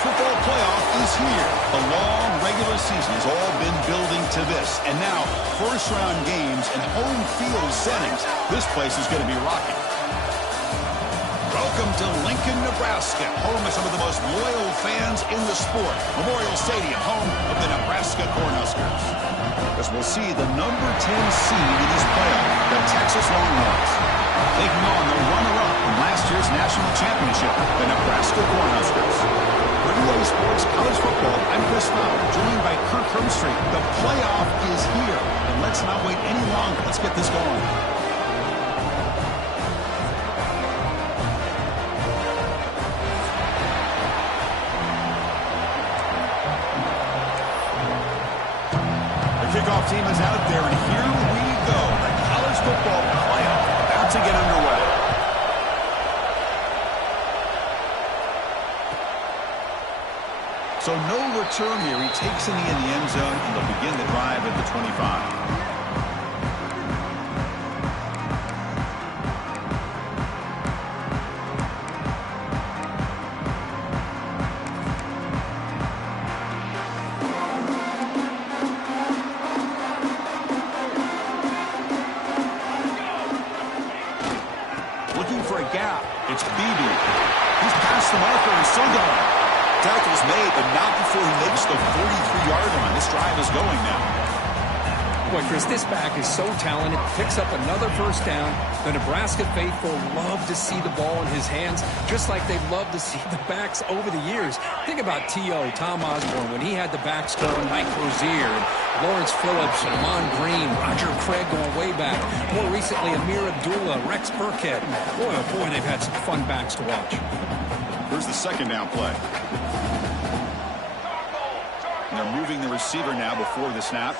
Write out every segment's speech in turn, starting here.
football playoff is here. A long regular season has all been building to this. And now, first-round games and home field settings. This place is going to be rocking. Welcome to Lincoln, Nebraska, home of some of the most loyal fans in the sport. Memorial Stadium, home of the Nebraska Cornhuskers. As we'll see the number 10 seed in this playoff, the Texas Longhorns, taking on the runner-up from last year's national championship, the Nebraska Cornhuskers. For EA Sports College Football, I'm Chris Fowler, joined by Kirk Hermstreet. The playoff is here, and let's not wait any longer. Let's get this going. Kickoff team is out there, and here we go. The college football playoff about to get underway. So no return here. He takes in the end zone, and they'll begin the drive at the 25. It's Beebe. He's past the marker and still going. Tackle's made, but not before he makes the 43-yard line. This drive is going now. Boy, Chris, this back is so talented. Picks up another first down. The Nebraska faithful love to see the ball in his hands, just like they've loved to see the backs over the years. Think about T.O., Tom Osborne, when he had the backs going, Mike Rozier, and Lawrence Phillips, Amon Green, Roger Craig going way back. More recently, Amir Abdullah, Rex Burkhead. Boy, oh boy, they've had some fun backs to watch. Here's the second down play. And they're moving the receiver now before the snap.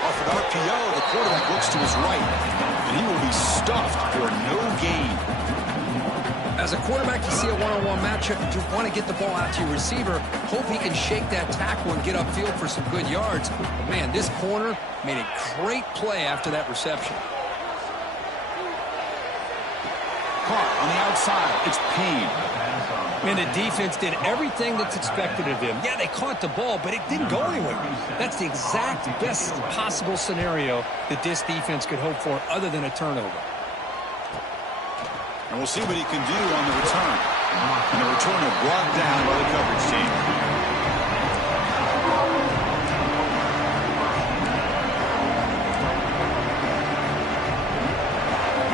Off of RPO, the quarterback looks to his right, and he will be stuffed for no gain. As a quarterback, you see a one-on-one matchup, you want to get the ball out to your receiver, hope he can shake that tackle and get upfield for some good yards. But man, this corner made a great play after that reception. Caught on the outside, it's Payne. And the defense did everything that's expected of them. Yeah, they caught the ball, but it didn't go anywhere. That's the exact best possible scenario that this defense could hope for other than a turnover. And we'll see what he can do on the return. And the returner brought down by the coverage team.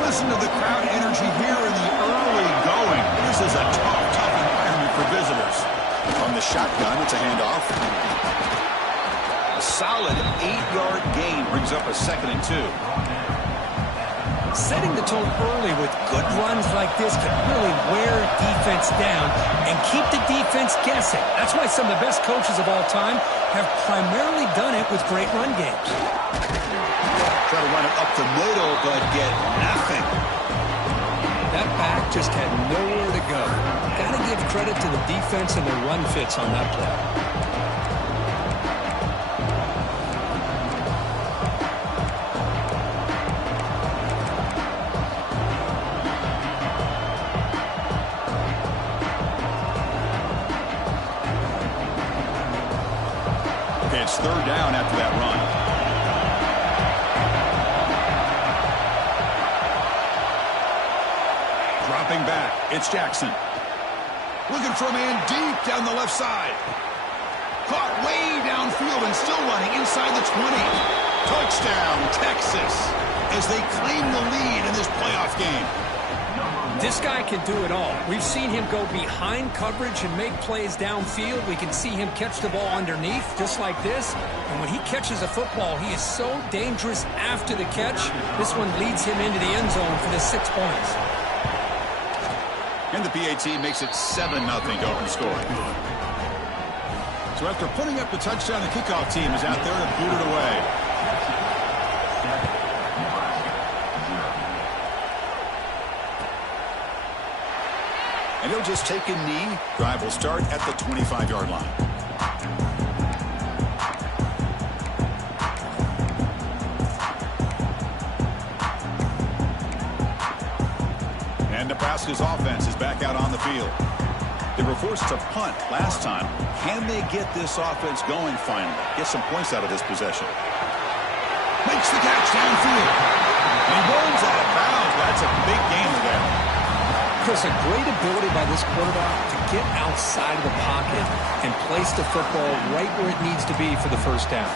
Listen to the crowd energy here in the early going. This is a tough environment for visitors. From the shotgun, it's a handoff. A solid 8-yard gain brings up a 2nd and 2. Setting the tone early with good runs like this can really wear defense down and keep the defense guessing. That's why some of the best coaches of all time have primarily done it with great run games. Try to run it up the middle, but get nothing. That back just had nowhere to go. Got to give credit to the defense and their run fits on that play. It's 3rd down after that run. Dropping back, it's Jackson. Looking for a man deep down the left side. Caught way downfield and still running inside the 20. Touchdown, Texas, as they claim the lead in this playoff game. This guy can do it all. We've seen him go behind coverage and make plays downfield. We can see him catch the ball underneath, just like this. And when he catches a football, he is so dangerous after the catch. This one leads him into the end zone for the 6 points. And the PAT makes it 7-0 to open scoring. So after putting up the touchdown, the kickoff team is out there to boot it away. And he'll just take a knee. Drive will start at the 25-yard line. And Nebraska Nebraska's offense is back out on the field. They were forced to punt last time. Can they get this offense going finally? Get some points out of this possession. Makes the catch downfield. And he runs out of bounds. That's a big gain there. Chris, a great ability by this quarterback to get outside of the pocket and place the football right where it needs to be for the first down.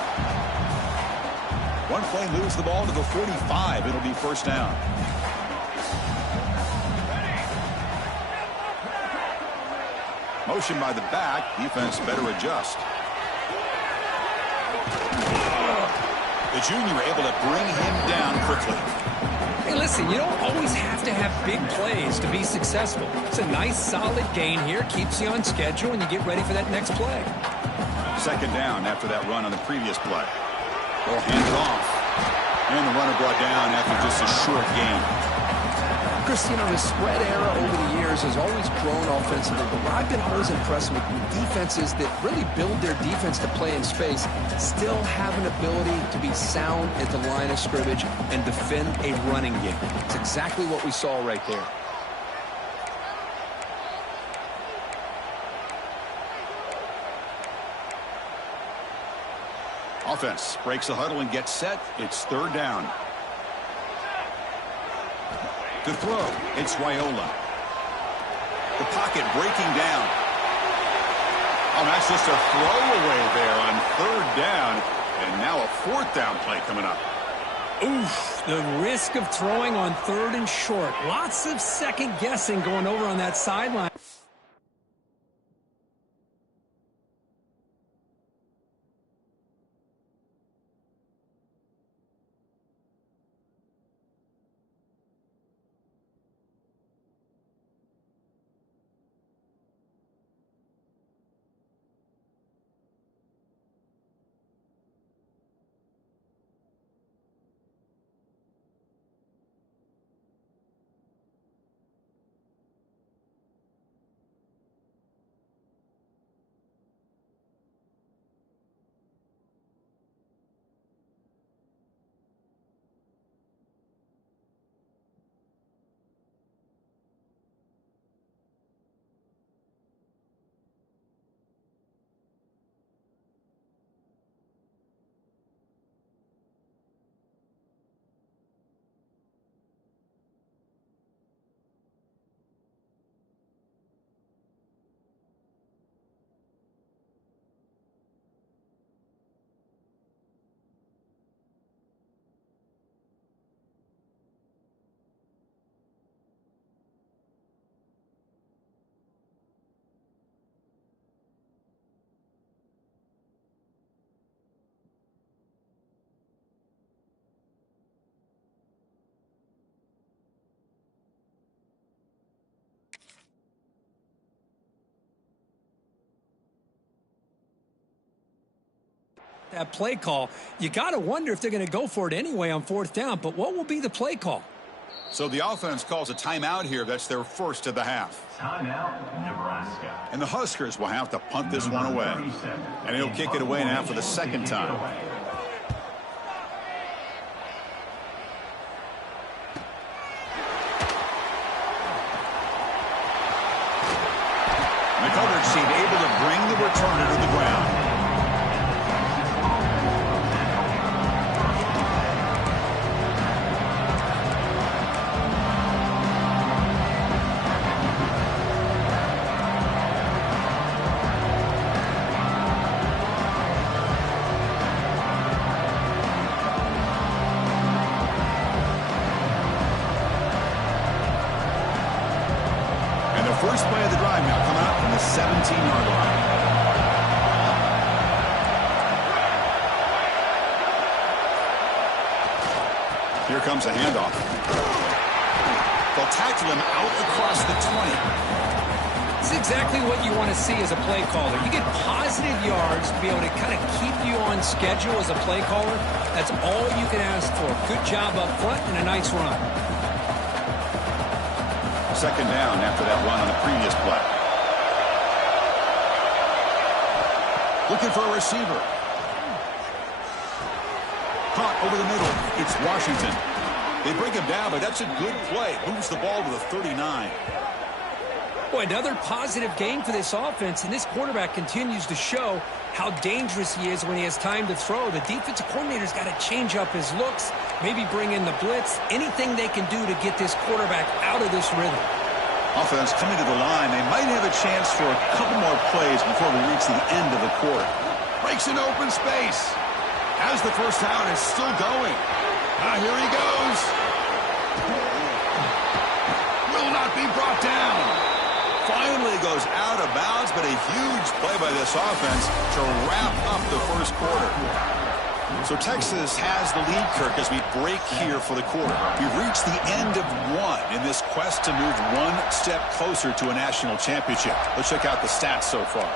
One play moves the ball to the 45. It'll be first down. Motion by the back. Defense better adjust. The junior able to bring him down quickly. Hey, listen, you don't always have to have big plays to be successful. It's a nice, solid gain here. Keeps you on schedule, and you get ready for that next play. Second down after that run on the previous play. They'll hand it off. And the runner brought down after just a short gain. Chris, you know, the spread era over the years has always grown offensively, but what I've been always impressed with defenses that really build their defense to play in space still have an ability to be sound at the line of scrimmage and defend a running game. It's exactly what we saw right there. Offense breaks the huddle and gets set. It's third down. To throw, it's Raiola. The pocket breaking down. Oh, that's just a throwaway there on third down. And now a fourth down play coming up. Oof, the risk of throwing on third and short. Lots of second guessing going over on that sideline. That play call, you got to wonder if they're going to go for it anyway on fourth down, but what will be the play call? So the offense calls a timeout here. That's their first of the half. Timeout, Nebraska. And the Huskers will have to punt this one away. And he'll kick it away now for the second time. And the coverage team able to bring the returner to the ground. First play of the drive now coming up from the 17-yard line. Here comes a handoff. They'll tackle him out across the 20. It's exactly what you want to see as a play caller. You get positive yards to be able to kind of keep you on schedule as a play caller. That's all you can ask for. Good job up front and a nice run. Second down after that run on the previous play. Looking for a receiver. Caught over the middle. It's Washington. They bring him down, but that's a good play. Moves the ball to the 39. Boy, another positive game for this offense, and this quarterback continues to show how dangerous he is when he has time to throw. The defensive coordinator's got to change up his looks, maybe bring in the blitz, anything they can do to get this quarterback out of this rhythm. Offense coming to the line. They might have a chance for a couple more plays before we reach the end of the quarter. Breaks an open space. Has the first down, is still going. Here he goes. Will not be brought down. Finally goes out of bounds, but a huge play by this offense to wrap up the first quarter. So Texas has the lead, Kirk, as we break here for the quarter. We've reached the end of one in this quest to move one step closer to a national championship. Let's check out the stats so far.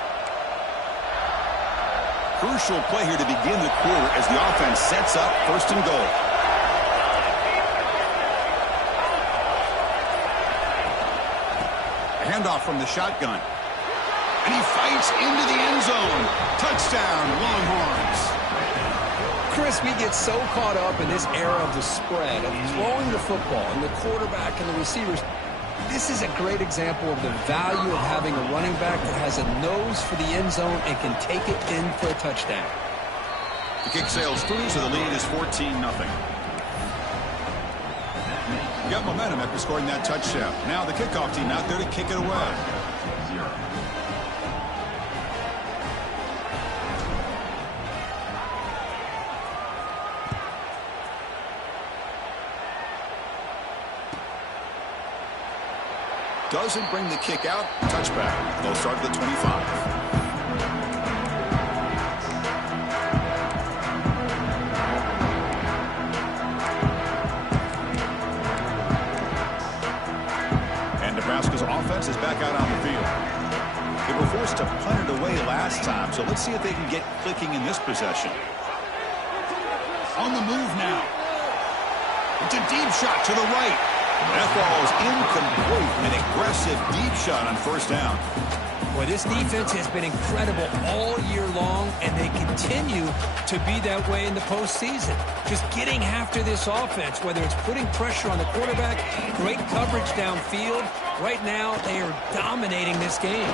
Crucial play here to begin the quarter as the offense sets up first and goal. Handoff from the shotgun. And he fights into the end zone. Touchdown, Longhorns. Chris, we get so caught up in this era of the spread, of throwing the football, and the quarterback and the receivers. This is a great example of the value of having a running back that has a nose for the end zone and can take it in for a touchdown. The kick sails through, so the lead is 14-0. Got momentum after scoring that touchdown. Now the kickoff team out there to kick it away. Doesn't bring the kick out. Touchback. They'll start at the 25. Nebraska's offense is back out on the field. They were forced to punt it away last time, so let's see if they can get clicking in this possession. On the move now. It's a deep shot to the right. That ball is incomplete. An aggressive deep shot on first down. Boy, this defense has been incredible all year long, and they continue to be that way in the postseason. Just getting after this offense, whether it's putting pressure on the quarterback, great coverage downfield. Right now, they are dominating this game.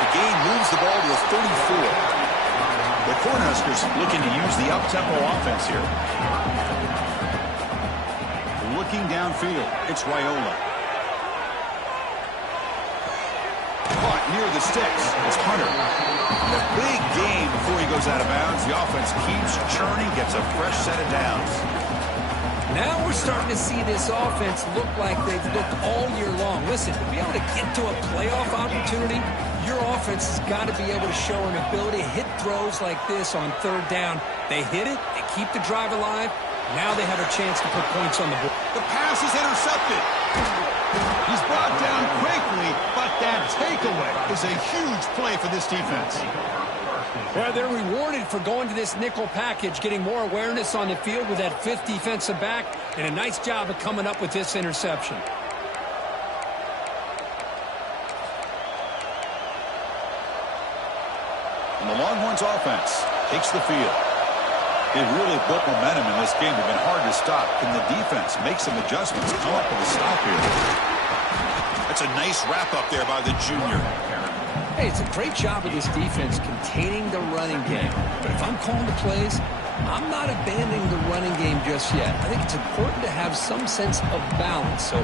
The game moves the ball to the 34. The Cornhuskers looking to use the up-tempo offense here. Looking downfield, it's Raiola. Caught near the sticks. It's Hunter. A big game before he goes out of bounds. The offense keeps churning, gets a fresh set of downs. Now we're starting to see this offense look like they've looked all year long. Listen, to be able to get to a playoff opportunity, your offense has got to be able to show an ability to hit throws like this on third down. They hit it, they keep the drive alive. Now they have a chance to put points on the board. The pass is intercepted. He's brought down quickly, but that takeaway is a huge play for this defense. Well, they're rewarded for going to this nickel package, getting more awareness on the field with that fifth defensive back, and a nice job of coming up with this interception. And the Longhorns offense takes the field. They really built momentum in this game. They've been hard to stop. Can the defense make some adjustments, come up with a stop here? That's a nice wrap-up there by the junior. Hey, it's a great job of this defense containing the running game. But if I'm calling the plays, I'm not abandoning the running game just yet. I think it's important to have some sense of balance. So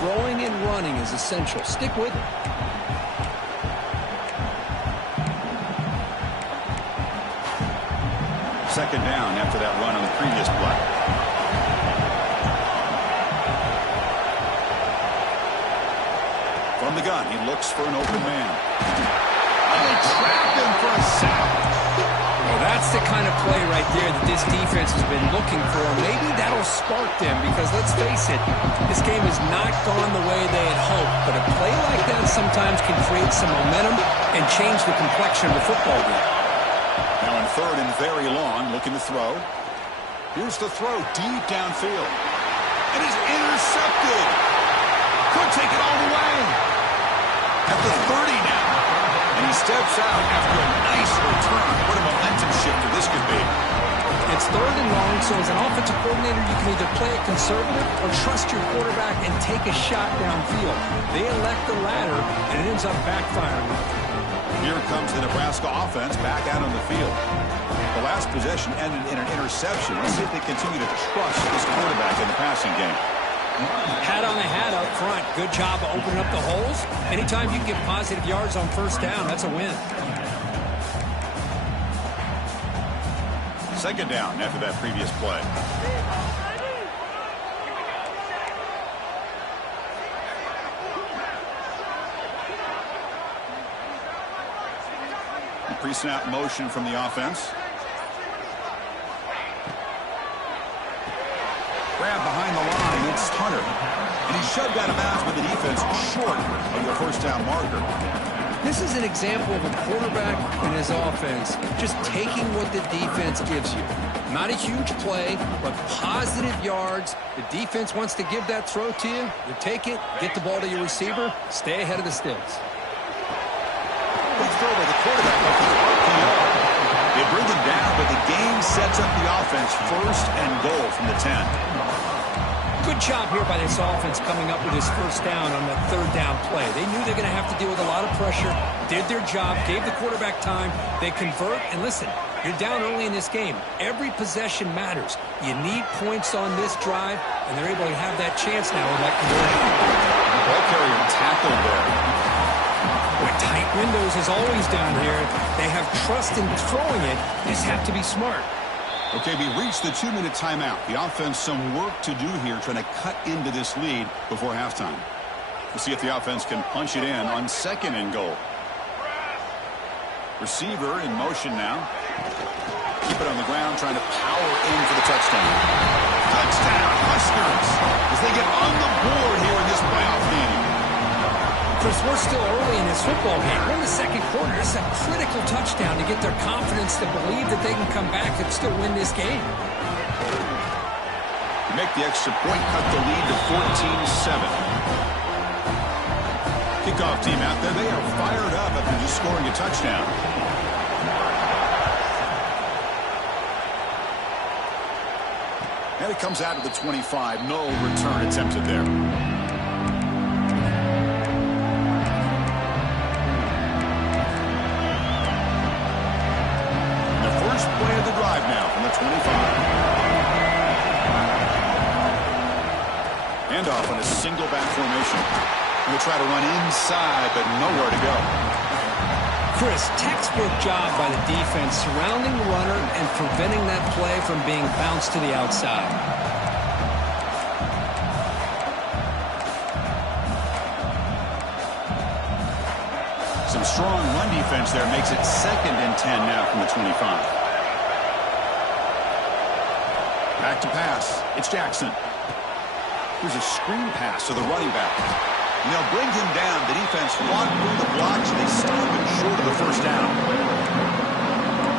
throwing and running is essential. Stick with it. Second down after that run on the previous play. From the gun, he looks for an open man. And they trap him for a sack. Well, that's the kind of play right there that this defense has been looking for. Maybe that'll spark them because, let's face it, this game has not gone the way they had hoped. But a play like that sometimes can create some momentum and change the complexion of the football game. Now in third and very long, looking to throw. Here's the throw deep downfield. It is intercepted. Could take it all the way. At the 30 now. And he steps out after a nice return. What a momentum shifter this could be. It's third and long, so as an offensive coordinator, you can either play it conservative or trust your quarterback and take a shot downfield. They elect the latter, and it ends up backfiring. Here comes the Nebraska offense back out on the field. The last possession ended in an interception. Let's see if they continue to trust this quarterback in the passing game. Hat on a hat up front. Good job of opening up the holes. Anytime you can get positive yards on first down, that's a win. Second down after that previous play. Pre-snap motion from the offense. Grab behind the line, it's Hunter. And he's shoved out of bounds with the defense short of the first down marker. This is an example of a quarterback and his offense just taking what the defense gives you. Not a huge play, but positive yards. The defense wants to give that throw to you. You take it, get the ball to your receiver, stay ahead of the sticks. Good throw by the quarterback off the RPO. They bring him down, but the game sets up the offense first and goal from the 10. Good job here by this offense coming up with his first down on that third down play. They knew they're going to have to deal with a lot of pressure, did their job, gave the quarterback time. They convert, and listen, you're down early in this game. Every possession matters. You need points on this drive, and they're able to have that chance now with that conversion. The ball carrier tackled there. Boy, tight windows is always down here. They have trust in throwing it. They just have to be smart. Okay, we reached the 2-minute timeout. The offense some work to do here trying to cut into this lead before halftime. We'll see if the offense can punch it in on second and goal. Receiver in motion now. Keep it on the ground, trying to power in for the touchdown. Touchdown, Huskers, as they get on the board here in this playoff game. Chris, we're still early in this football game. We're in the second quarter. This is a critical touchdown to get their confidence to believe that they can come back and still win this game. Make the extra point, cut the lead to 14-7. Kickoff team out there. They are fired up after just scoring a touchdown. And it comes out of the 25. No return attempted there. Play of the drive now from the 25. Handoff on a single back formation. Going to try to run inside, but nowhere to go. Chris, textbook job by the defense surrounding the runner and preventing that play from being bounced to the outside. Some strong run defense there makes it 2nd and 10 now from the 25. Back to pass. It's Jackson. Here's a screen pass to the running back. And they'll bring him down. The defense fought through the blocks, and they stop him short of the first down.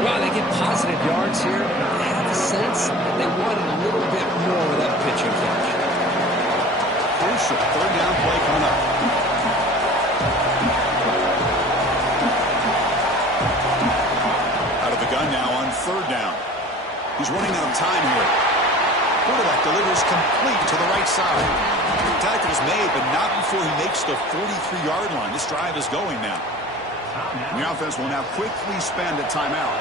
Well, they get positive yards here. I have a sense that they wanted a little bit more with that pitching catch. Crucial third down play coming up. Out of the gun now on third down. He's running out of time here. Quarterback delivers complete to the right side. The tackle is made, but not before he makes the 43-yard line. This drive is going now. And the offense will now quickly spend a timeout.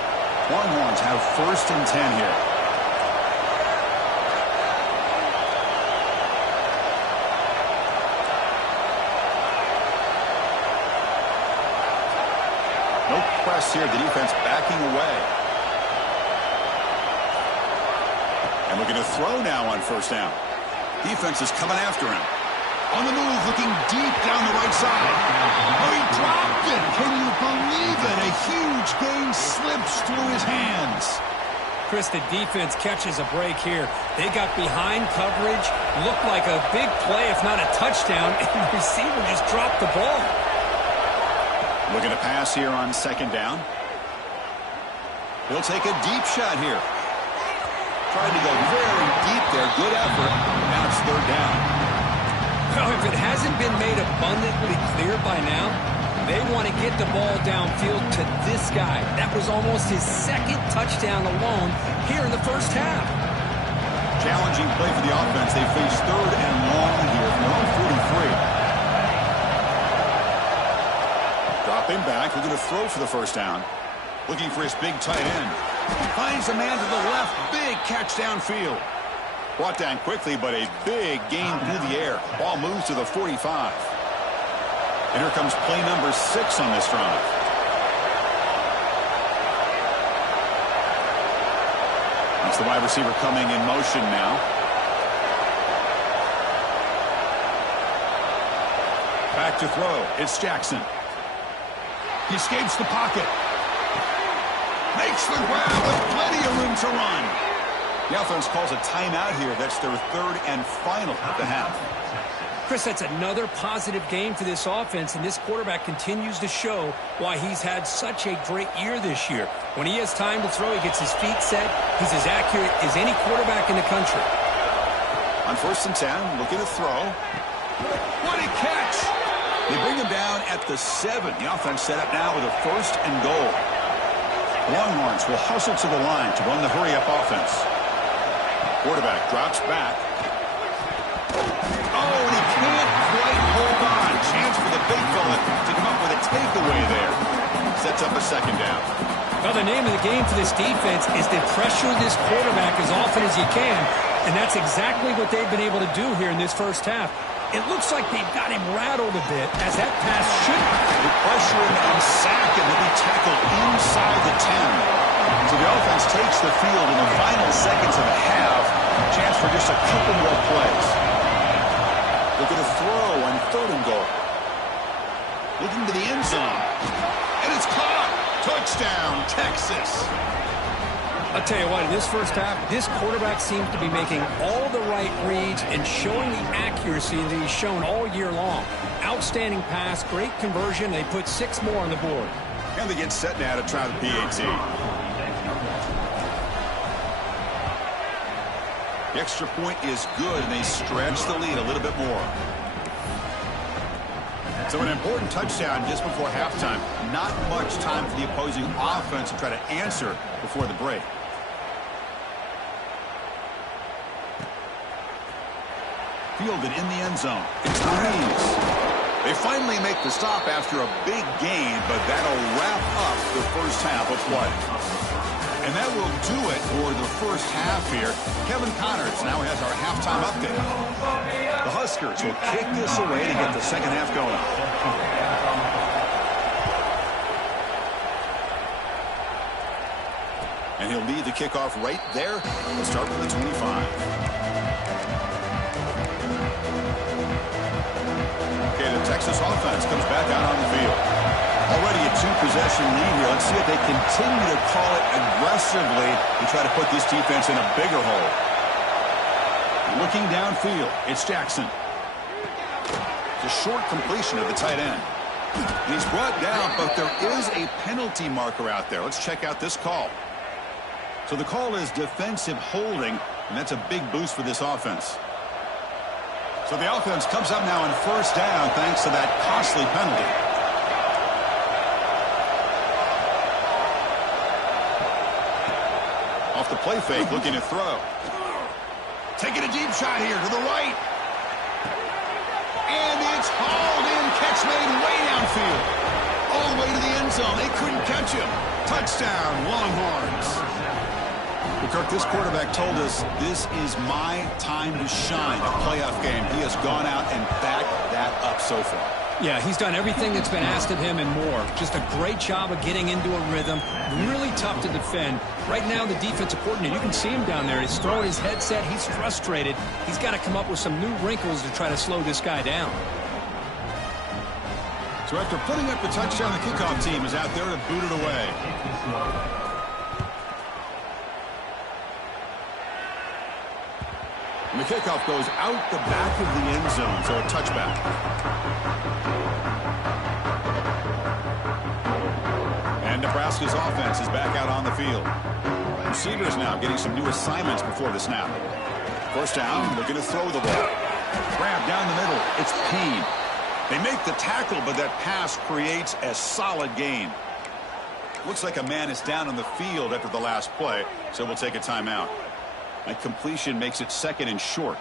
Longhorns have 1st and 10 here. No press here. The defense backing away. And looking to throw now on first down. Defense is coming after him. On the move, looking deep down the right side. Oh, he dropped it. Can you believe it? A huge gain slips through his hands. Chris, the defense catches a break here. They got behind coverage. Looked like a big play, if not a touchdown. And the receiver just dropped the ball. Looking to pass here on second down. He'll take a deep shot here. Trying to go very deep there. Good effort. Now it's third down. Well, if it hasn't been made abundantly clear by now, They want to get the ball downfield to this guy. That was almost his second touchdown alone here in the first half. Challenging play for the offense. They face 3rd and long here from their own 43. Dropping back, looking to throw for the first down. Looking for his big tight end. Finds a man to the left. Big catch downfield. Brought down quickly, but a big gain through the air. Ball moves to the 45. And here comes play number 6 on this drive. That's the wide receiver coming in motion now. Back to throw. It's Jackson. He escapes the pocket. Makes the grab with plenty of room to run. The offense calls a timeout here. That's their 3rd and final at the half. Chris, that's another positive game for this offense, and this quarterback continues to show why he's had such a great year this year. When he has time to throw, he gets his feet set. He's as accurate as any quarterback in the country. On 1st and 10, looking to throw. What a catch! They bring him down at the 7. The offense set up now with a 1st and goal. Longhorns will hustle to the line to run the hurry-up offense. Quarterback drops back. Oh, and he can't quite hold on. Chance for the big fella to come up with a takeaway there. Sets up a 2nd down. Well, the name of the game for this defense is to pressure this quarterback as often as you can, and that's exactly what they've been able to do here in this first half. It looks like they've got him rattled a bit, as that pass should. They pressure him and sack him. He'll be tackled inside the 10. So the offense takes the field in the final seconds of the half. Chance for just a couple more plays. Looking to throw on 3rd and goal. Looking to the end zone. And it's caught. Touchdown, Texas. I'll tell you what, in this first half, this quarterback seems to be making all the right reads and showing the accuracy that he's shown all year long. Outstanding pass, great conversion. They put 6 more on the board. And they get set now to try the PAT. The extra point is good, and they stretch the lead a little bit more. So an important touchdown just before halftime. Not much time for the opposing offense to try to answer before the break. Fielded in the end zone. It's Louise. They finally make the stop after a big gain, but that'll wrap up the first half of play. And that will do it for the first half here. Kevin Connors now has our halftime update. The Huskers will kick this away to get the second half going. And he'll lead the kickoff right there. We'll start with the 25. Okay, the Texas offense comes back out on the field. Already a 2-possession lead here. Let's see if they continue to call it aggressively and try to put this defense in a bigger hole. Looking downfield, it's Jackson. It's a short completion of the tight end. He's brought down, but there is a penalty marker out there. Let's check out this call. So the call is defensive holding, and that's a big boost for this offense. So the offense comes up now on 1st down thanks to that costly penalty. Off the play fake, looking to throw. Taking a deep shot here to the right. And it's hauled in. Catch made way downfield. All the way to the end zone. They couldn't catch him. Touchdown, Longhorns. Well, Kirk, this quarterback told us this is my time to shine. A playoff game. He has gone out and backed that up so far. Yeah, he's done everything that's been asked of him and more. Just a great job of getting into a rhythm. Really tough to defend. Right now, the defensive coordinator, you can see him down there. He's throwing his headset. He's frustrated. He's got to come up with some new wrinkles to try to slow this guy down. So after putting up the touchdown, the kickoff team is out there to boot it away. And the kickoff goes out the back of the end zone, so a touchback. And Nebraska's offense is back out on the field. Receivers now getting some new assignments before the snap. First down, looking to throw the ball. Grab down the middle. It's Payne. They make the tackle, but that pass creates a solid gain. Looks like a man is down on the field after the last play, so we'll take a timeout. That completion makes it 2nd and short.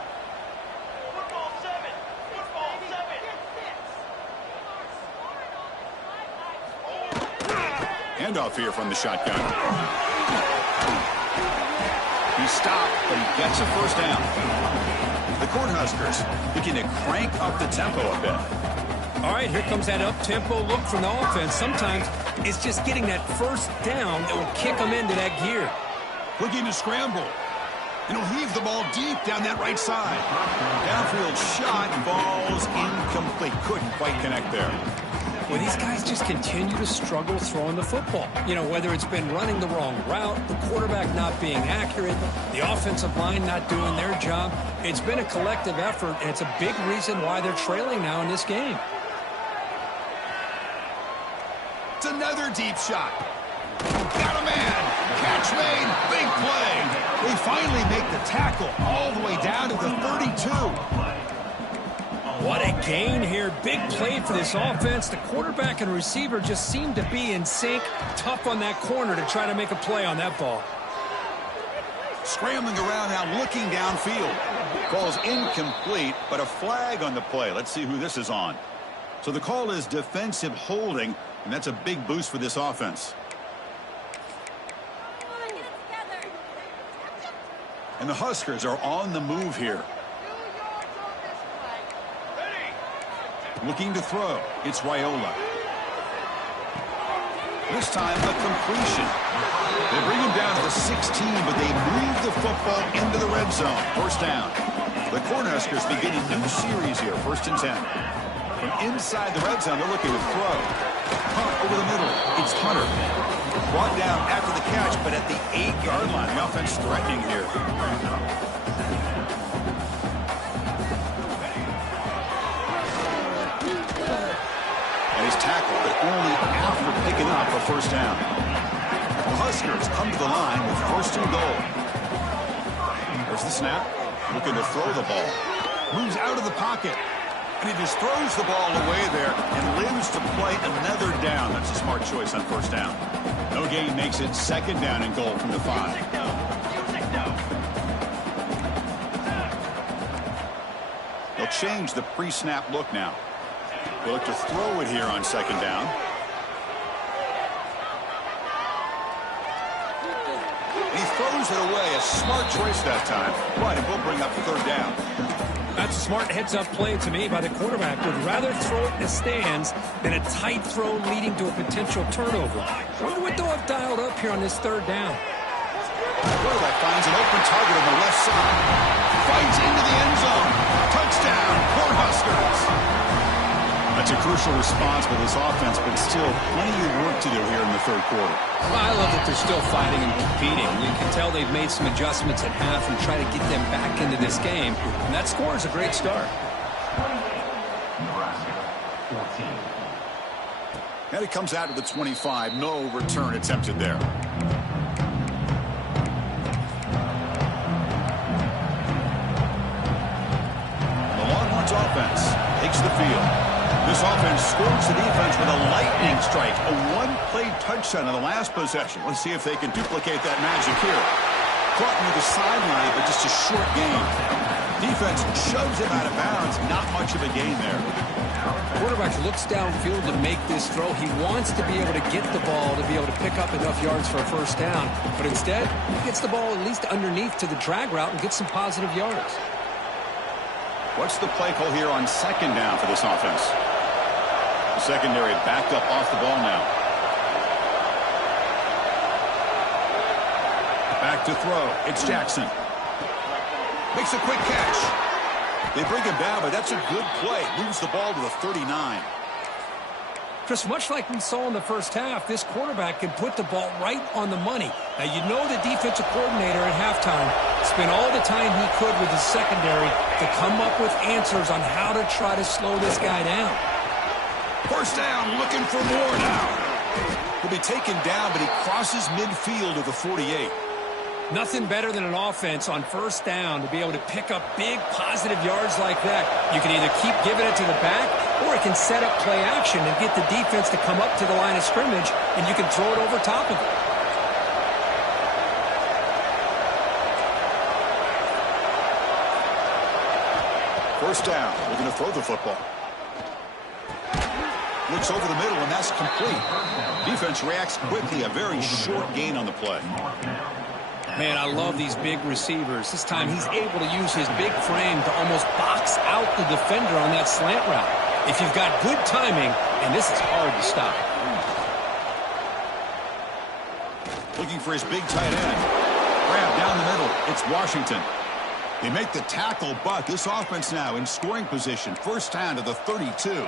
Handoff here from the shotgun. He stopped, but he gets a first down. The Cornhuskers looking to crank up the tempo a bit. All right, here comes that up-tempo look from the offense. Sometimes it's just getting that first down that will kick them into that gear. Looking to scramble. And he'll heave the ball deep down that right side. Downfield shot, ball's incomplete. Couldn't quite connect there. Well, these guys just continue to struggle throwing the football. You know, whether it's been running the wrong route, the quarterback not being accurate, the offensive line not doing their job. It's been a collective effort, and it's a big reason why they're trailing now in this game. It's another deep shot. Got a man. Catch made. Big play. They finally make the tackle all the way down to the 32. What a gain here. Big play for this offense. The quarterback and receiver just seem to be in sync. Tough on that corner to try to make a play on that ball. Scrambling around now, looking downfield. Ball's incomplete, but a flag on the play. Let's see who this is on. So the call is defensive holding, and that's a big boost for this offense. And the Huskers are on the move here. Looking to throw. It's Raiola. This time a completion. They bring him down to the 16, but they move the football into the red zone. First down. The Cornhuskers begin a new series here. 1st and 10. From inside the red zone, they're looking to throw. Punt over the middle. It's Hunter. Brought down after the catch, but at the 8-yard line. The offense threatening here. His tackle, but only after picking up a first down. The Huskers come to the line with 1st and goal. There's the snap. Looking to throw the ball. Moves out of the pocket. And he just throws the ball away there and lives to play another down. That's a smart choice on 1st down. No gain makes it 2nd down and goal from the 5. They'll change the pre-snap look now. They'll look to throw it here on 2nd down. And he throws it away. A smart choice that time. But it will bring up 3rd down. That's a smart heads-up play to me by the quarterback. Would rather throw it in the stands than a tight throw leading to a potential turnover. Wonder what they'll have dialed up here on this 3rd down. The quarterback finds an open target on the left side. Fights into the end zone. Touchdown, Cornhuskers. That's a crucial response for this offense, but still plenty of work to do here in the 3rd quarter. Well, I love that they're still fighting and competing. You can tell they've made some adjustments at half and try to get them back into this game. And that score is a great start. Nebraska 14. And it comes out to the 25. No return attempted there. The Longhorns offense takes the field. This offense scores the defense with a lightning strike. A one-play touchdown on the last possession. Let's see if they can duplicate that magic here. Caught near the sideline, but just a short gain. Defense shoves him out of bounds. Not much of a gain there. Quarterback looks downfield to make this throw. He wants to be able to get the ball to be able to pick up enough yards for a first down. But instead, he gets the ball at least underneath to the drag route and gets some positive yards. What's the play call here on 2nd down for this offense? The secondary backed up off the ball now. Back to throw. It's Jackson. Makes a quick catch. They bring him down, but that's a good play. Moves the ball to the 39. Chris, much like we saw in the first half, this quarterback can put the ball right on the money. Now, you know the defensive coordinator at halftime spent all the time he could with his secondary to come up with answers on how to try to slow this guy down. First down, looking for more now. He'll be taken down, but he crosses midfield of the 48. Nothing better than an offense on first down to be able to pick up big positive yards like that. You can either keep giving it to the back, or it can set up play action and get the defense to come up to the line of scrimmage, and you can throw it over top of it. First down. We're going to throw the football. Looks over the middle, and that's complete. Defense reacts quickly. A very short gain on the play. Man, I love these big receivers. This time he's able to use his big frame to almost box out the defender on that slant route. If you've got good timing, and this is hard to stop. Looking for his big tight end. Grab down the middle. It's Washington. They make the tackle, but this offense now in scoring position. First down to the 32.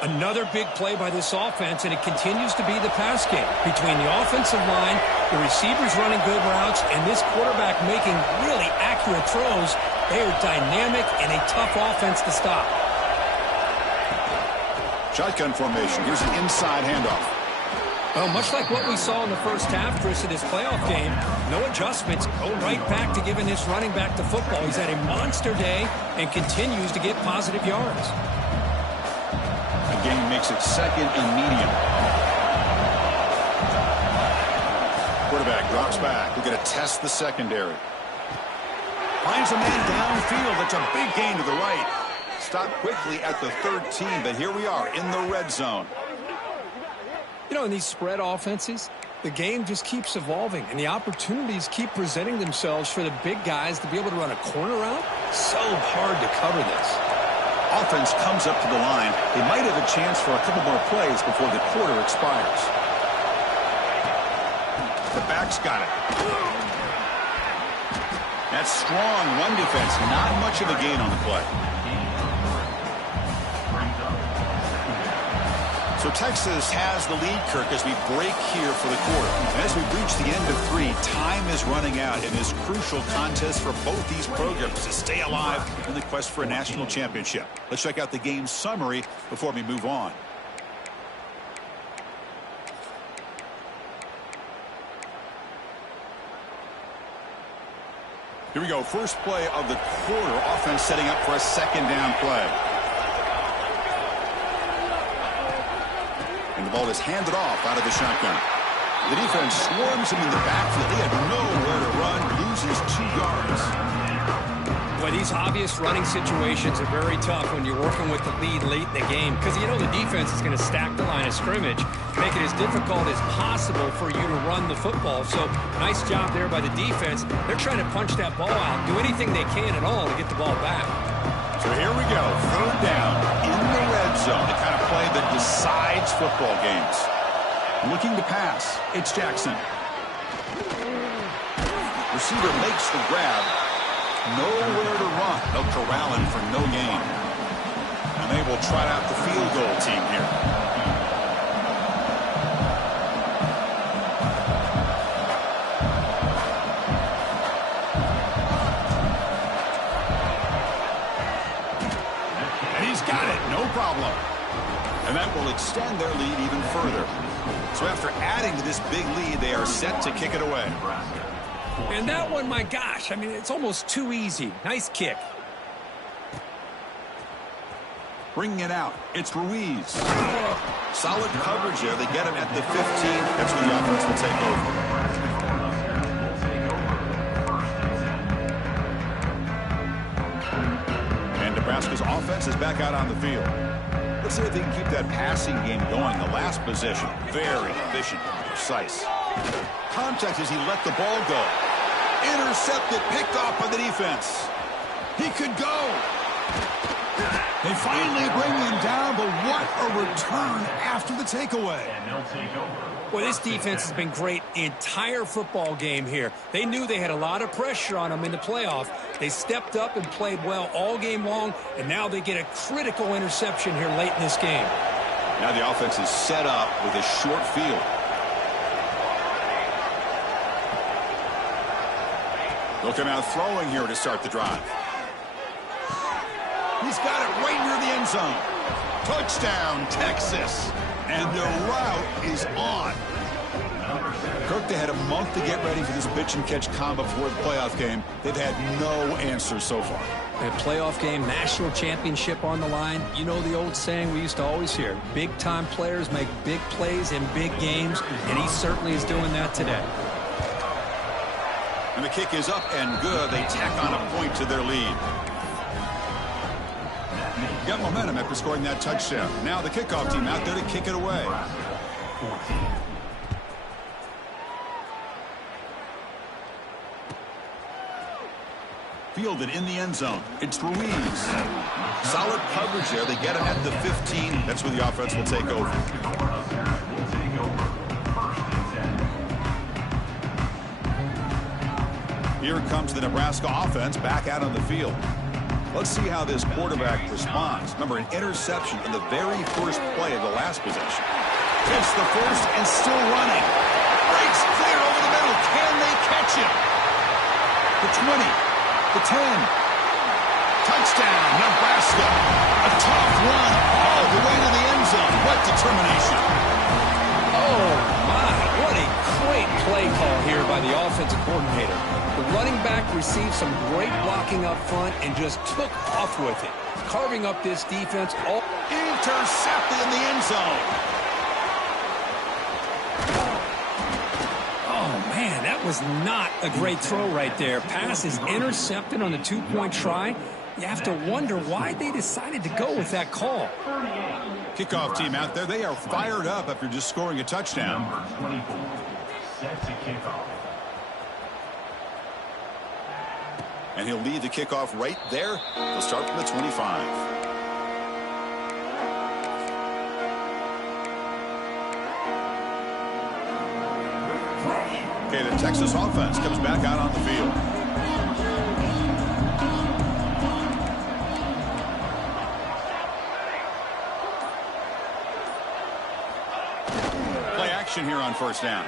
Another big play by this offense, and it continues to be the pass game. Between the offensive line, the receivers running good routes, and this quarterback making really accurate throws, they are dynamic and a tough offense to stop. Shotgun formation. Here's an inside handoff. Well, much like what we saw in the first half, Chris, of this playoff game, no adjustments. Go right back to giving this running back the football. He's had a monster day and continues to get positive yards. The game makes it second and medium. Quarterback drops back. We're going to test the secondary. Finds a man downfield. That's a big gain to the right. Stopped quickly at the 13, but here we are in the red zone. You know, in these spread offenses, the game just keeps evolving, and the opportunities keep presenting themselves for the big guys to be able to run a corner route. So hard to cover this. Offense comes up to the line. They might have a chance for a couple more plays before the quarter expires. The back's got it. That's strong run defense. Not much of a gain on the play. So Texas has the lead, Kirk, as we break here for the quarter. And as we reach the end of 3, time is running out in this crucial contest for both these programs to stay alive in the quest for a national championship. Let's check out the game summary before we move on. Here we go. First play of the quarter. Offense setting up for a second down play. And the ball is handed off out of the shotgun. The defense swarms him in the backfield. He had nowhere to run, loses 2 yards. Boy, these obvious running situations are very tough when you're working with the lead late in the game, because you know the defense is going to stack the line of scrimmage, make it as difficult as possible for you to run the football. So nice job there by the defense. They're trying to punch that ball out, do anything they can at all to get the ball back. So here we go, third down in the red zone, the kind of play that decides football games. Looking to pass, it's Jackson. Receiver makes the grab, nowhere to run. They'll corral him for no gain. And they will trot out the field goal team here. Problem. And that will extend their lead even further. So after adding to this big lead, they are set to kick it away. And that one, my gosh, I mean, it's almost too easy. Nice kick. Bringing it out, it's Ruiz. Solid coverage there. They get him at the 15. That's when the offense will take over. Nebraska's offense is back out on the field. Let's see if they can keep that passing game going. The last possession, very efficient and precise. Contact as he let the ball go. Intercepted, picked off by the defense. He could go. They finally bring him down, but what a return after the takeaway. And they'll take over. Well, this defense has been great the entire football game here. They knew they had a lot of pressure on them in the playoff. They stepped up and played well all game long, and now they get a critical interception here late in this game. Now the offense is set up with a short field. They'll come out throwing here to start the drive. He's got it right near the end zone. Touchdown, Texas. And the route is on. Kirk, they had a month to get ready for this pitch-and-catch combo before the playoff game. They've had no answers so far. A playoff game, national championship on the line. You know the old saying we used to always hear, big-time players make big plays in big games, and he certainly is doing that today. And the kick is up and good. They tack on a point to their lead. Got momentum after scoring that touchdown. Now the kickoff team out there to kick it away. Fielded in the end zone. It's Ruiz. Solid coverage there. They get him at the 15. That's where the offense will take over. Here comes the Nebraska offense back out on the field. Let's see how this quarterback responds. Remember, an interception in the very first play of the last possession. Gets the first and still running. Breaks clear over the middle. Can they catch him? The 20. The 10. Touchdown, Nebraska. A tough run all the way to the end zone. What determination. Oh, my. What a great play call here by the offensive coordinator. The running back received some great blocking up front and just took off with it. Carving up this defense. All intercepted in the end zone. Oh, man, that was not a great throw right there. Pass is intercepted on the two-point try. You have to wonder why they decided to go with that call. Kickoff team out there. They are fired up after just scoring a touchdown. Number 24, set to kickoff. And he'll lead the kickoff right there. They'll start from the 25. Okay, the Texas offense comes back out on the field. Play action here on first down.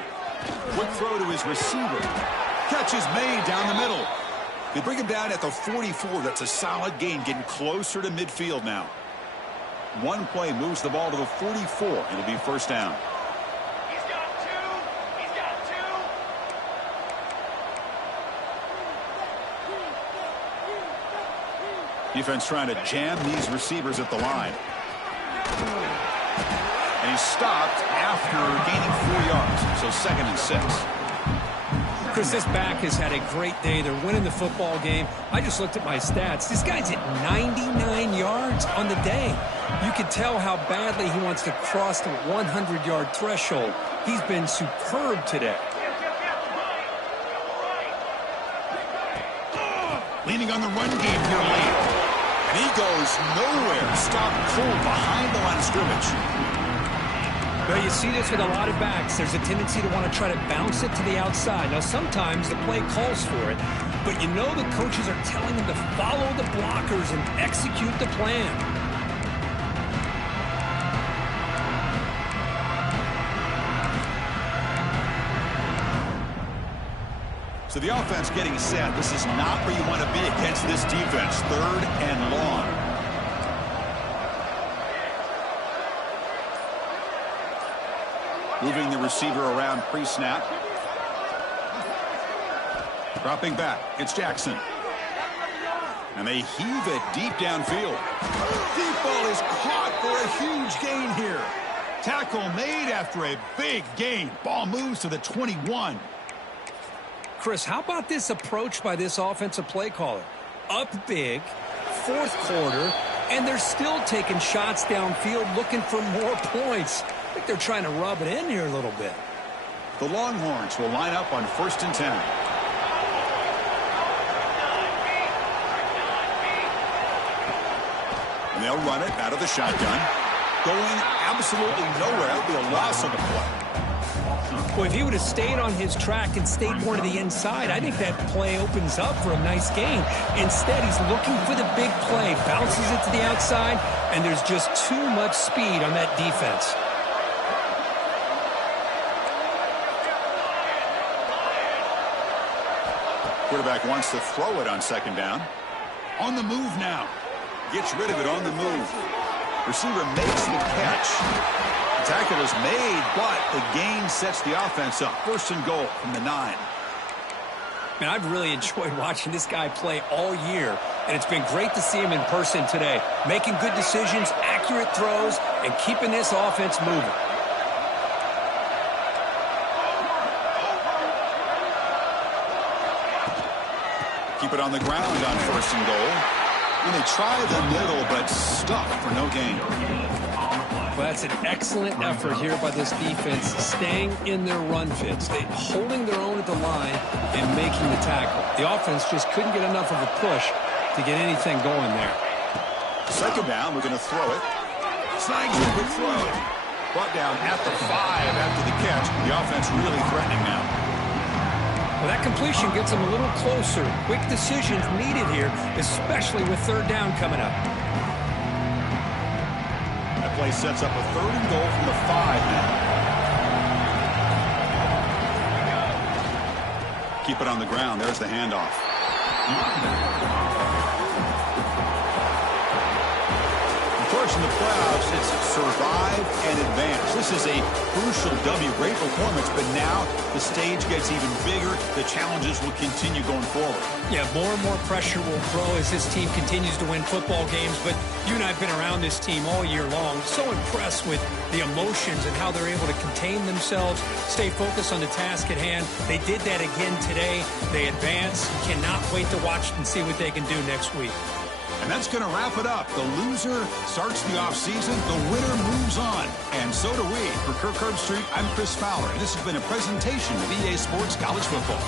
Quick throw to his receiver. Catch is made down the middle. They bring him down at the 44. That's a solid gain, getting closer to midfield now. One play moves the ball to the 44. It'll be first down. He's got two. He's got two. Defense trying to jam these receivers at the line. And he's stopped after gaining 4 yards. So 2nd and 6. Chris, this back has had a great day. They're winning the football game. I just looked at my stats. This guy's at 99 yards on the day. You can tell how badly he wants to cross the 100-yard threshold. He's been superb today. Leaning on the run game here late. And he goes nowhere. Stop cold behind the line of scrimmage. Well, you see this with a lot of backs. There's a tendency to want to try to bounce it to the outside. Now, sometimes the play calls for it, but you know the coaches are telling them to follow the blockers and execute the plan. So the offense getting set. This is not where you want to be against this defense. 3rd and long. Moving the receiver around pre-snap. Dropping back. It's Jackson. And they heave it deep downfield. Deep ball is caught for a huge gain here. Tackle made after a big gain. Ball moves to the 21. Chris, how about this approach by this offensive play caller? Up big, 4th quarter, and they're still taking shots downfield looking for more points. I think they're trying to rub it in here a little bit. The Longhorns will line up on 1st and 10. And they'll run it out of the shotgun. Going absolutely nowhere. That'll be a loss on the play. Well, if he would have stayed on his track and stayed more to the inside, I think that play opens up for a nice gain. Instead, he's looking for the big play, bounces it to the outside, and there's just too much speed on that defense. Quarterback wants to throw it on 2nd down. On the move now. Gets rid of it on the move. Receiver makes the catch. Tackle is made, but the gain sets the offense up. First and goal from the 9. Man, I've really enjoyed watching this guy play all year, and it's been great to see him in person today, making good decisions, accurate throws, and keeping this offense moving. Keep it on the ground on first and goal. And they try the middle, but stuck for no gain. Well, that's an excellent effort here by this defense, staying in their run fits. They holding their own at the line and making the tackle. The offense just couldn't get enough of a push to get anything going there. Second down, we're going to throw it. Snags a quick throw. Brought down at the 5 after the catch. The offense really threatening now. Well, that completion gets them a little closer. Quick decisions needed here, especially with third down coming up. That play sets up a 3rd and goal from the 5 now. Keep it on the ground. There's the handoff. Of course, in the playoffs, it's survive and advance. This is a crucial W. Great performance, but now the stage gets even bigger. The challenges will continue going forward. Yeah, more and more pressure will grow as this team continues to win football games, but you and I have been around this team all year long. So impressed with the emotions and how they're able to contain themselves, stay focused on the task at hand. They did that again today. They advance. Cannot wait to watch and see what they can do next week. And that's going to wrap it up. The loser starts the offseason. The winner moves on. And so do we. For Kirk Herbstreit, I'm Chris Fowler. And this has been a presentation of EA Sports College Football.